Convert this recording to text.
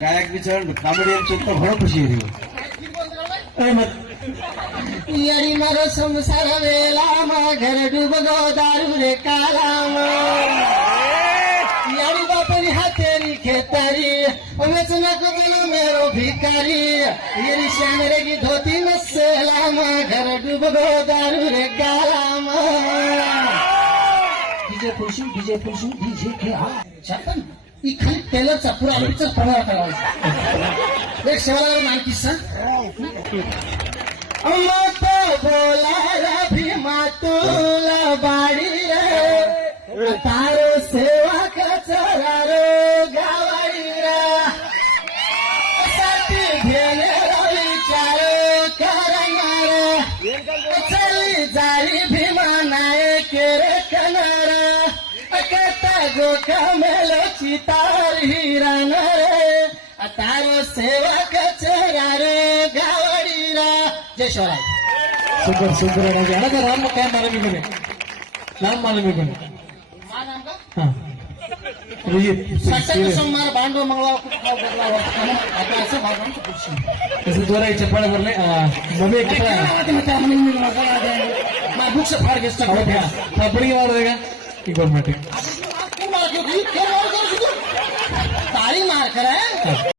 गायक बिचार कॉमेडियन तो बड़ो खुशी है यारी मारो संसार वेला मा घर डूब गो दारू रे काला यारी बापरी हाथेरी खेतारी उमेच नको बोलो मेरो भिकारी यारी श्याम रे की धोती नसेला मा घर डूब गो दारू रे काला डीजे पुरुष डीजे के छापन ई खाली टेलरचा पुरा पिक्चर पडणार करायचा एक शेवाला मान किस्सा मत बोला रभी मातुला बाड़ी रे तारो सेवा कचरा रो गावाड़ी रे साथी घेने विचारो करणारे चली जारी भीमानाए केरे कनारा अकता गो कमेलो चितार हिरण रे तारो सेवा कचरा रो गावाड़ी रे जय शिवराय सुपर सुपर अडका राम काय मालूम आहे नाम मालूम आहे हां सटक सोमवार बांडो मंगळवार कुठला बदला आता असं भागांचं पुढची असं जोराई चप्पल भरले मम्मी कितना मैं बुक से फाड़ के स्टक हो गया थपड़ी मार देगा एक बार मटे ताली मार कर